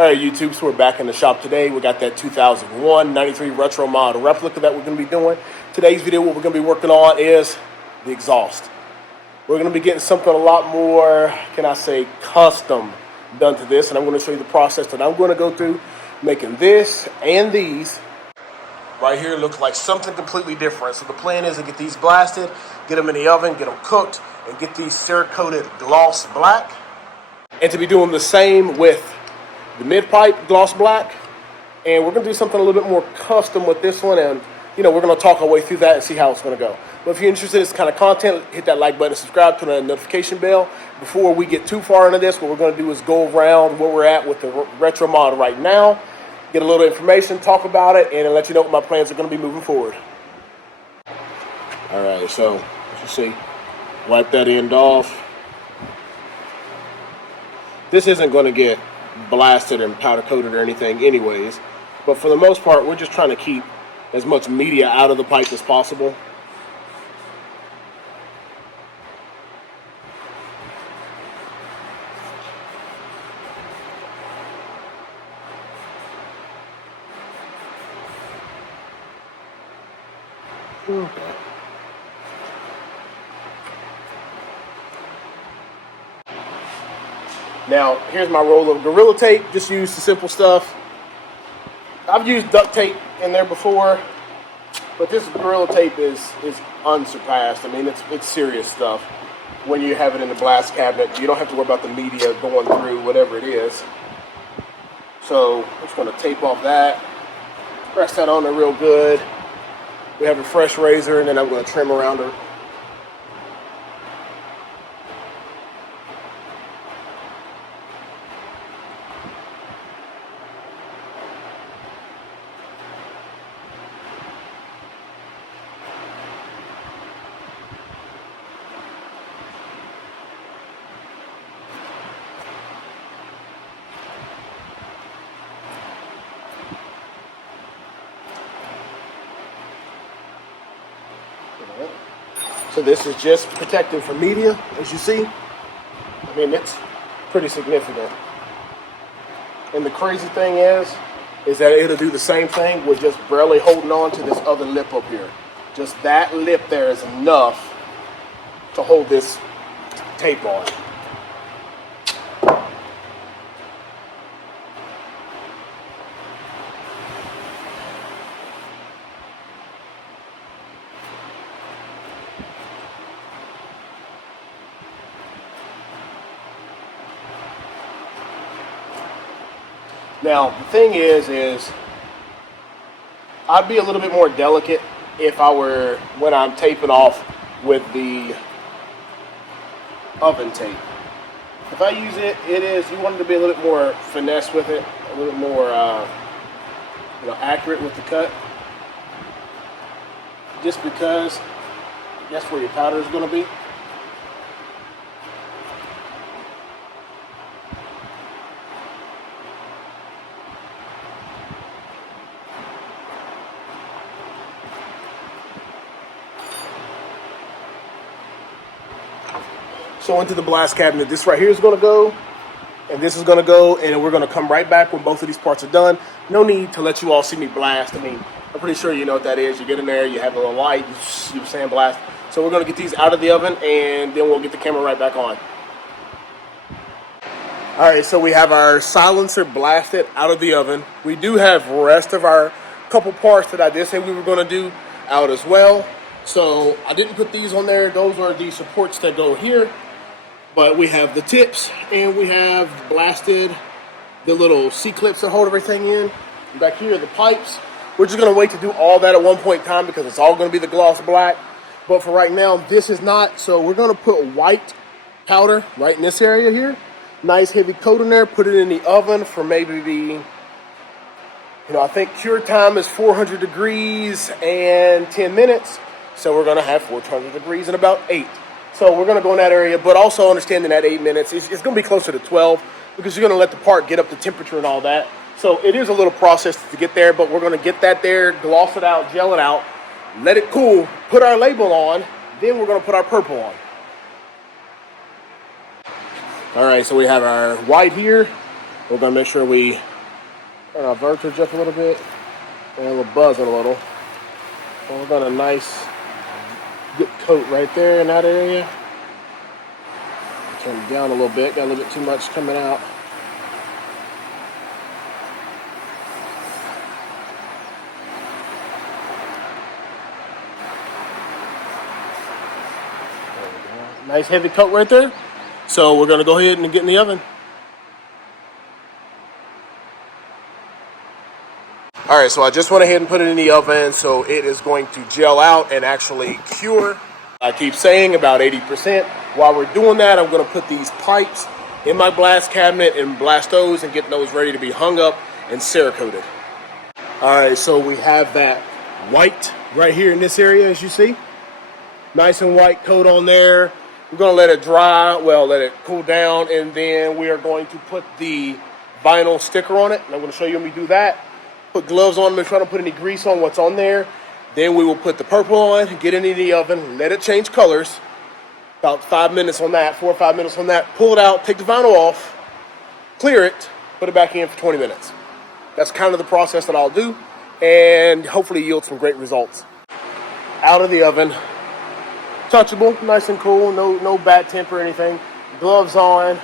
All right, YouTube, so we're back in the shop today. We got that 2001 93 retro model replica that we're going to be doing. Today's video, what we're going to be working on is the exhaust. We're going to be getting something a lot more, can I say, custom done to this, and I'm going to show you the process that I'm going to go through making this and these. Right here looks like something completely different. So the plan is to get these blasted, get them in the oven, get them cooked, and get these Cerakote gloss black. And to be doing the same with the mid-pipe gloss black, and we're going to do something a little bit more custom with this one, and we're going to talk our way through that and see how it's going to go. But if you're interested in this kind of content, hit that like button, subscribe to the notification bell. Before we get too far into this, what we're going to do is go around where we're at with the retro model right now, get a little information, talk about it, and let you know what my plans are going to be moving forward. All right, so as you see, wipe that end off. This isn't going to get blasted and powder coated or anything anyways, but for the most part we're just trying to keep as much media out of the pipe as possible. Okay. Now, here's my roll of Gorilla Tape. Just use the simple stuff. I've used duct tape in there before, but this Gorilla Tape is unsurpassed. I mean, it's serious stuff. When you have it in the blast cabinet, you don't have to worry about the media going through whatever it is. So I'm just going to tape off that. Press that on there real good. We have a fresh razor, and then I'm going to trim around her. So this is just protecting from media, as you see. I mean, it's pretty significant. And the crazy thing is that it'll do the same thing with just barely holding on to this other lip up here. Just that lip there is enough to hold this tape on. Now, the thing is I'd be a little bit more delicate if I were, when I'm taping off with the oven tape. If I use it, you want it to be a little bit more finesse with it, a little more, accurate with the cut. Just because that's where your powder is going to be. So into the blast cabinet, this right here is going to go, and this is going to go, and we're going to come right back when both of these parts are done. No need to let you all see me blast. I mean, I'm pretty sure you know what that is. You get in there, you have a little light, you sandblast. So we're going to get these out of the oven, and then we'll get the camera right back on. All right, so we have our silencer blasted out of the oven. We do have the rest of our couple parts that I did say we were going to do out as well. So I didn't put these on there. Those are the supports that go here. But we have the tips, and we have blasted the little C-clips that hold everything in. Back here, the pipes. We're just going to wait to do all that at one point in time because it's all going to be the gloss black. But for right now, this is not. So we're going to put white powder right in this area here. Nice heavy coat in there. Put it in the oven for maybe, I think cure time is 400 degrees and 10 minutes. So we're going to have 400 degrees in about 8. So we're going to go in that area, but also understanding that 8 minutes, it's going to be closer to 12 because you're going to let the part get up to temperature and all that. So it is a little process to get there, but we're going to get that there, gloss it out, gel it out, let it cool, put our label on, then we're going to put our purple on. All right, so we have our white here. We're going to make sure we Turn our voltage up a little bit. And a little buzzing a little. So we've got a nice good coat right there in that area. Turn it down a little bit. Got a little bit too much coming out. Nice heavy coat right there. So we're gonna go ahead and get in the oven. All right, so I just went ahead and put it in the oven so it is going to gel out and actually cure. I keep saying about 80%. While we're doing that, I'm gonna put these pipes in my blast cabinet and blast those and get those ready to be hung up and Cerakoted. All right, so we have that white right here in this area, as you see. Nice and white coat on there. We're gonna let it dry, well, let it cool down, and then we are going to put the vinyl sticker on it. And I'm gonna show you when we do that. Put gloves on, make sure I don't put any grease on what's on there. Then we will put the purple on, get it in the oven, let it change colors. About 5 minutes on that, 4 or 5 minutes on that. Pull it out, take the vinyl off, clear it, put it back in for 20 minutes. That's kind of the process that I'll do, and hopefully yield some great results. Out of the oven, touchable, nice and cool, no bad temp or anything. Gloves on,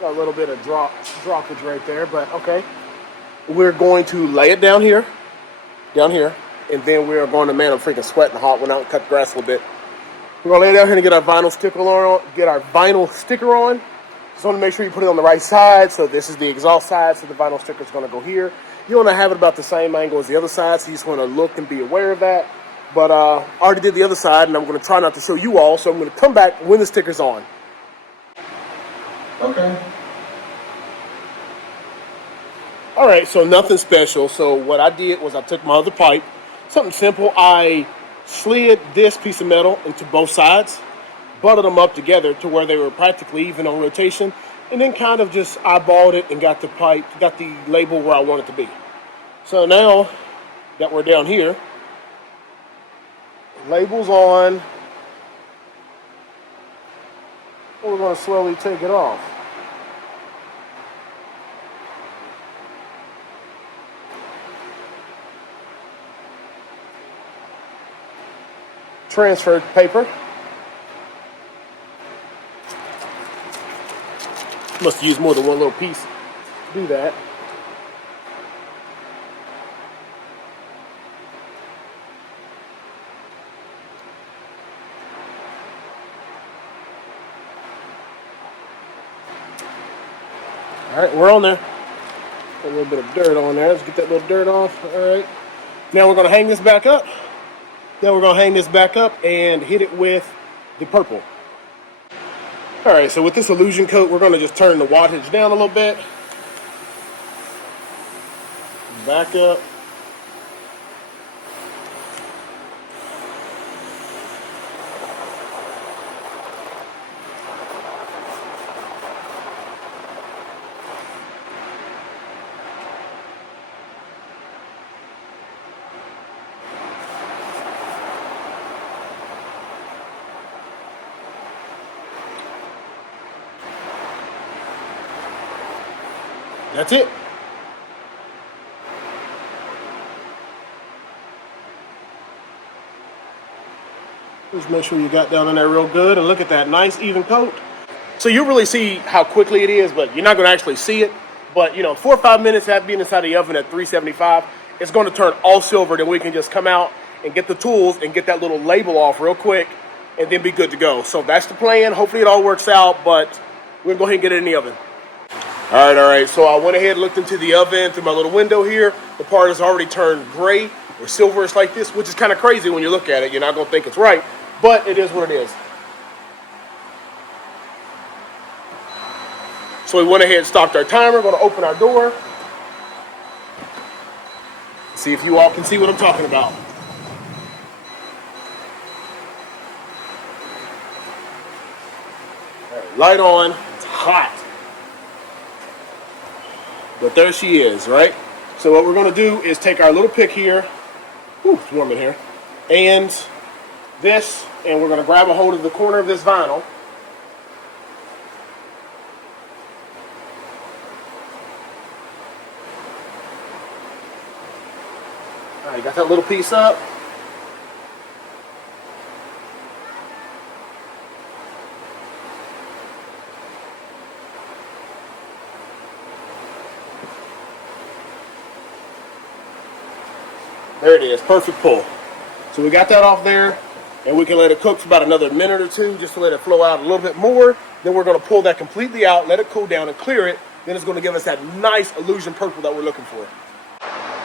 got a little bit of droppage right there, but okay. We're going to lay it down here, and then we are going to, man, I'm freaking sweating hot. Went out and cut the grass a little bit. We're gonna lay it down here and get our vinyl sticker on. Just want to make sure you put it on the right side. So this is the exhaust side, so the vinyl sticker is gonna go here. You want to have it about the same angle as the other side, so you just want to look and be aware of that. But I already did the other side, and I'm going to try not to show you all, so I'm going to come back when the sticker's on. Okay. All right, so nothing special. So what I did was I took my other pipe, something simple. I slid this piece of metal into both sides, butted them up together to where they were practically even on rotation, and then kind of just eyeballed it and got the label where I want it to be. So now that we're down here, label's on, and we're going to slowly take it off. Transfer paper. Must use more than one little piece to do that. All right, we're on there. A little bit of dirt on there. Let's get that little dirt off. All right. Now we're going to hang this back up. And hit it with the purple. All right, so with this illusion coat, we're going to just turn the wattage down a little bit. Back up. That's it. Just make sure you got down in there real good, and look at that nice even coat. So you really see how quickly it is, but you're not going to actually see it. But 4 or 5 minutes after being inside the oven at 375, it's going to turn all silver. Then we can just come out and get the tools and get that little label off real quick, and then be good to go. So that's the plan. Hopefully it all works out, but we're going to go ahead and get it in the oven. All right. So I went ahead and looked into the oven through my little window here. The part has already turned gray or silverish like this, which is kind of crazy when you look at it. You're not going to think it's right, but it is what it is. So we went ahead and stopped our timer. Going to open our door. See if you all can see what I'm talking about. All right, light on. It's hot. But there she is, right? So what we're going to do is take our little pick here. Whew, it's warm in here. And this, and we're going to grab a hold of the corner of this vinyl. All right, got that little piece up. There it is, perfect pull. So we got that off there, and we can let it cook for about another minute or two just to let it flow out a little bit more. Then we're going to pull that completely out, let it cool down and clear it. Then it's going to give us that nice illusion purple that we're looking for.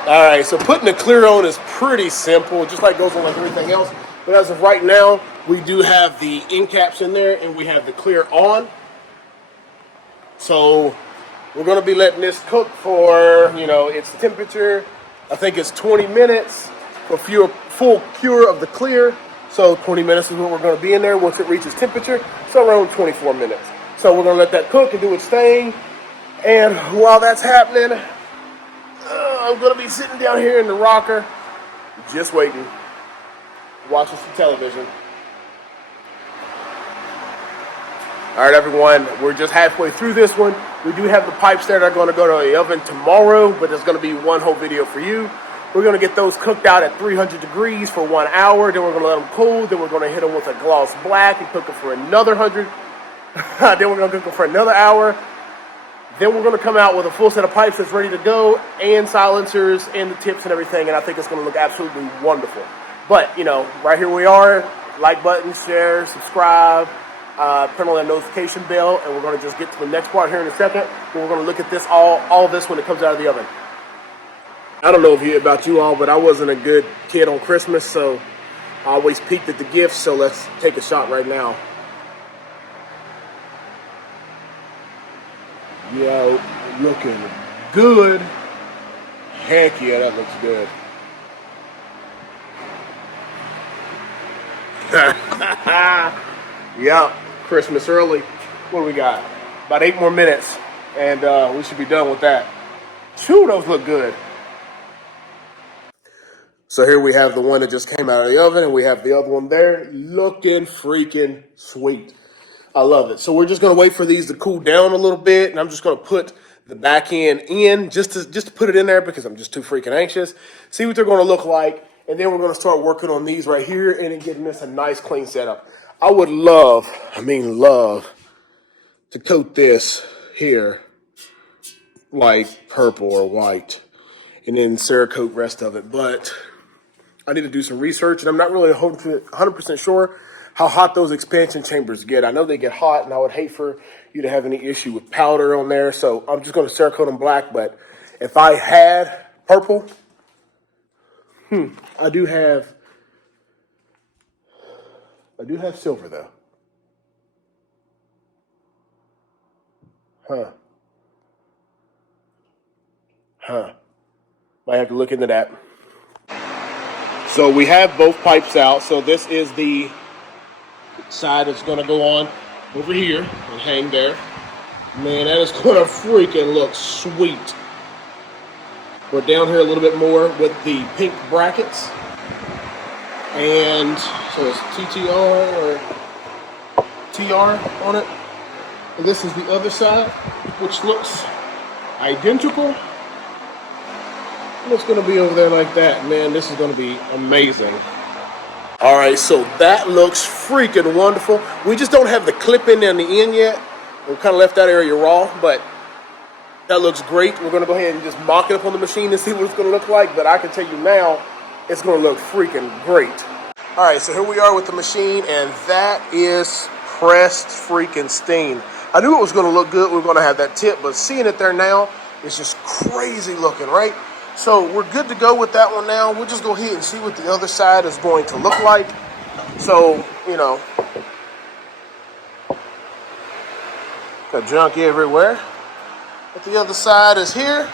All right, so putting the clear on is pretty simple, just like goes on like everything else. But as of right now, we do have the end caps in there and we have the clear on. So we're going to be letting this cook for, its temperature. I think it's 20 minutes for full cure of the clear. So 20 minutes is what we're going to be in there once it reaches temperature. So around 24 minutes. So we're going to let that cook and do its thing. And while that's happening, I'm going to be sitting down here in the rocker, just waiting, watching some television. All right, everyone, we're just halfway through this one. We do have the pipes there that are going to go to the oven tomorrow, but there's going to be one whole video for you. We're going to get those cooked out at 300 degrees for 1 hour. Then we're going to let them cool. Then we're going to hit them with a gloss black and cook them for another 100. Then we're going to cook them for another hour. Then we're going to come out with a full set of pipes that's ready to go, and silencers and the tips and everything, and I think it's going to look absolutely wonderful. But, right here we are. Like button, share, subscribe, turn on that notification bell, and we're going to just get to the next part here in a second. We're going to look at this all this when it comes out of the oven. I don't know about you all, but I wasn't a good kid on Christmas, so I always peeked at the gifts, so let's take a shot right now. Yo, looking good. Heck yeah, that looks good. Yeah, Christmas early. What do we got? About 8 more minutes, and we should be done with that. Phew, those look good. So here we have the one that just came out of the oven, and we have the other one there, looking freaking sweet. I love it. So we're just going to wait for these to cool down a little bit, and I'm just going to put the back end in just to put it in there because I'm just too freaking anxious. See what they're going to look like, and then we're going to start working on these right here and then getting this a nice clean setup. I would love to coat this here like purple or white and then Cerakote rest of it, but I need to do some research, and I'm not really 100% sure how hot those expansion chambers get. I know they get hot, and I would hate for you to have any issue with powder on there, so I'm just going to Cerakote them black. But if I had purple, I do have silver though. Might have to look into that. So we have both pipes out. So this is the side that's going to go on over here and hang there. Man, that is going to freaking look sweet. We're down here a little bit more with the pink brackets. And so it's TTR or TR on it. And this is the other side, which looks identical. It's going to be over there like that. Man, this is going to be amazing. All right, so that looks freaking wonderful. We just don't have the clip in on the end yet. We kind of left that area raw, but that looks great. We're going to go ahead and just mock it up on the machine and see what it's going to look like. But I can tell you now, it's going to look freaking great. All right, so here we are with the machine, and that is pressed freaking steam. I knew it was going to look good. We were going to have that tip, but seeing it there now, it's just crazy looking, right? So we're good to go with that one now. We'll just go ahead and see what the other side is going to look like. So, got junk everywhere. But the other side is here.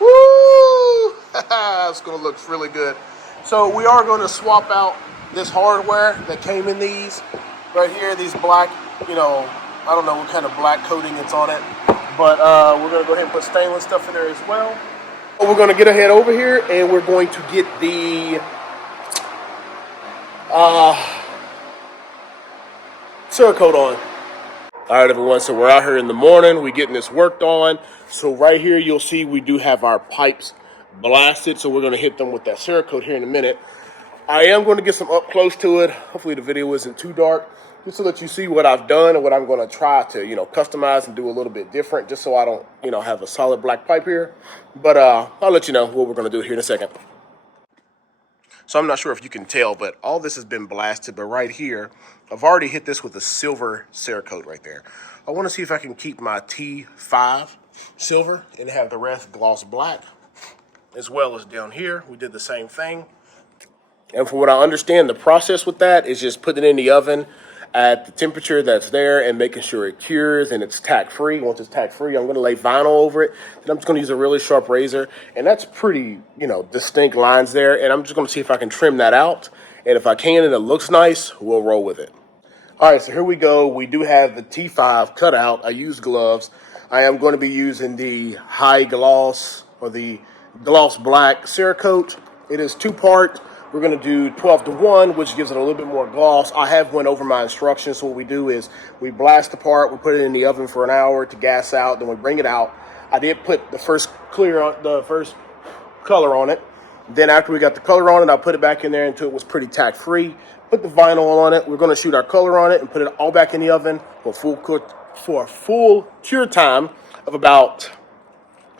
Woo! It's going to look really good. So we are going to swap out this hardware that came in these right here, these black, I don't know what kind of black coating it's on it. But we're going to go ahead and put stainless stuff in there as well. We're going to get ahead over here, and we're going to get the Cerakote on. All right, everyone, so we're out here in the morning. We're getting this worked on. So right here, you'll see we do have our pipes blasted, so we're going to hit them with that Cerakote here in a minute. I am going to get some up close to it. Hopefully the video isn't too dark, just to let you see what I've done and what I'm going to try to, customize and do a little bit different, just so I don't, have a solid black pipe here. But I'll let you know what we're going to do here in a second. So I'm not sure if you can tell, but all this has been blasted. But right here, I've already hit this with a silver Cerakote right there. I want to see if I can keep my T5 silver and have the rest gloss black, as well as down here. We did the same thing. And from what I understand, the process with that is just putting it in the oven at the temperature that's there and making sure it cures and it's tack-free. Once it's tack-free, I'm going to lay vinyl over it. And I'm just going to use a really sharp razor. And that's pretty, distinct lines there. And I'm just going to see if I can trim that out. And if I can and it looks nice, we'll roll with it. All right, so here we go. We do have the T5 cut out. I use gloves. I am going to be using the high gloss or the gloss black Cerakote. It is two-part. We're going to do 12-to-1, which gives it a little bit more gloss. I have went over my instructions. So what we do is we blast the part, we put it in the oven for an hour to gas out, then we bring it out. I did put the first color on it. Then after we got the color on it, I put it back in there until it was pretty tack-free. Put the vinyl on it. We're going to shoot our color on it and put it all back in the oven for a full cure time of about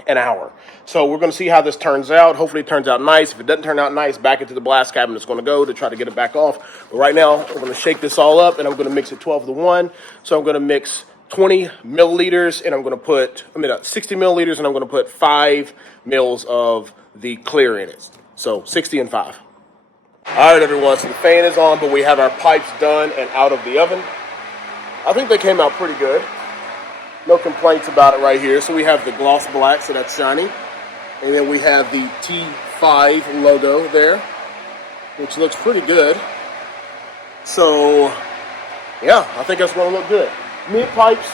an hour. So we're going to see how this turns out. Hopefully it turns out nice. If it doesn't turn out nice, back into the blast cabinet it's going to go to try to get it back off. But right now, we're going to shake this all up, and I'm going to mix it 12-to-1. So I'm going to mix 20 milliliters, and I'm going to put, 60 milliliters, and I'm going to put 5 mils of the clear in it. So 60 and 5. All right, everyone, so the fan is on, but we have our pipes done and out of the oven. I think they came out pretty good. No complaints about it right here. So we have the gloss black, so that's shiny. And then we have the T5 logo there, which looks pretty good. So, yeah, I think that's going to look good. Mid pipes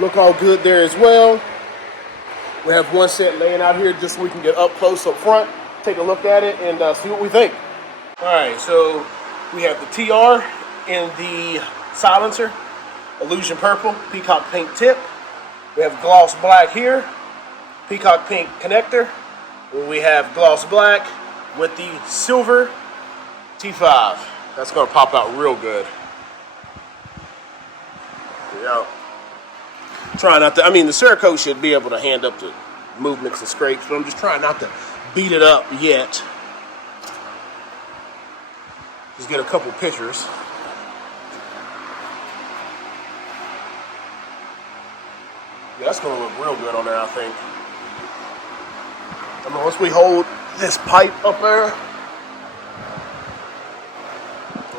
look all good there as well. We have one set laying out here just so we can get up close up front, take a look at it, and see what we think. All right, so we have the TR in the silencer. Illusion purple, peacock pink tip. We have gloss black here, peacock pink connector. And we have gloss black with the silver T5. That's going to pop out real good. Yeah. Try not to, the Cerakote should be able to hand up to movements and scrapes, but I'm just trying not to beat it up yet. Just get a couple pictures. Yeah, that's going to look real good on there, I think. Once we hold this pipe up there,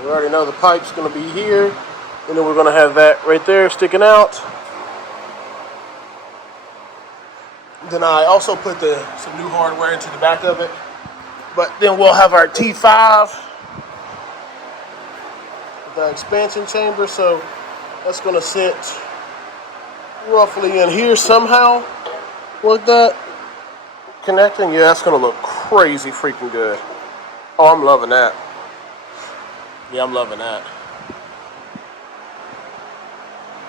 we already know the pipe's going to be here. And then we're going to have that right there sticking out. Then I also put some new hardware into the back of it. But then we'll have our T5 with the expansion chamber. So that's going to sit roughly in here somehow with that connecting. Yeah, that's going to look crazy freaking good. Oh, I'm loving that. Yeah, I'm loving that.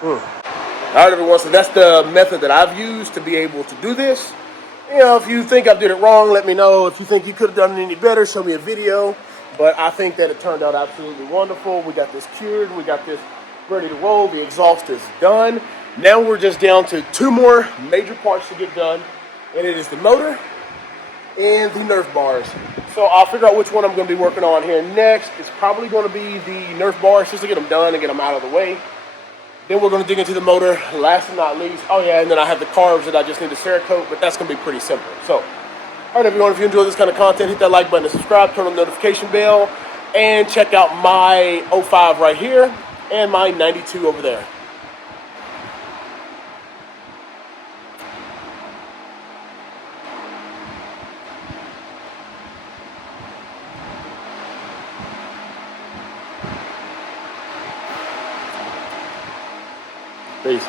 All right, everyone, so that's the method that I've used to be able to do this. If you think I did it wrong, let me know. If you think you could have done it any better, show me a video. But I think that it turned out absolutely wonderful. We got this cured. We got this ready to roll. The exhaust is done. Now we're just down to 2 more major parts to get done. And it is the motor and the Nerf bars. So I'll figure out which one I'm going to be working on here next. It's probably going to be the Nerf bars just to get them done and get them out of the way. Then we're going to dig into the motor, last but not least. Oh yeah, and then I have the carbs that I just need to Cerakote, but that's going to be pretty simple. So, all right, everyone, if you enjoy this kind of content, hit that like button and subscribe, turn on the notification bell, and check out my 05 right here and my 92 over there. Peace.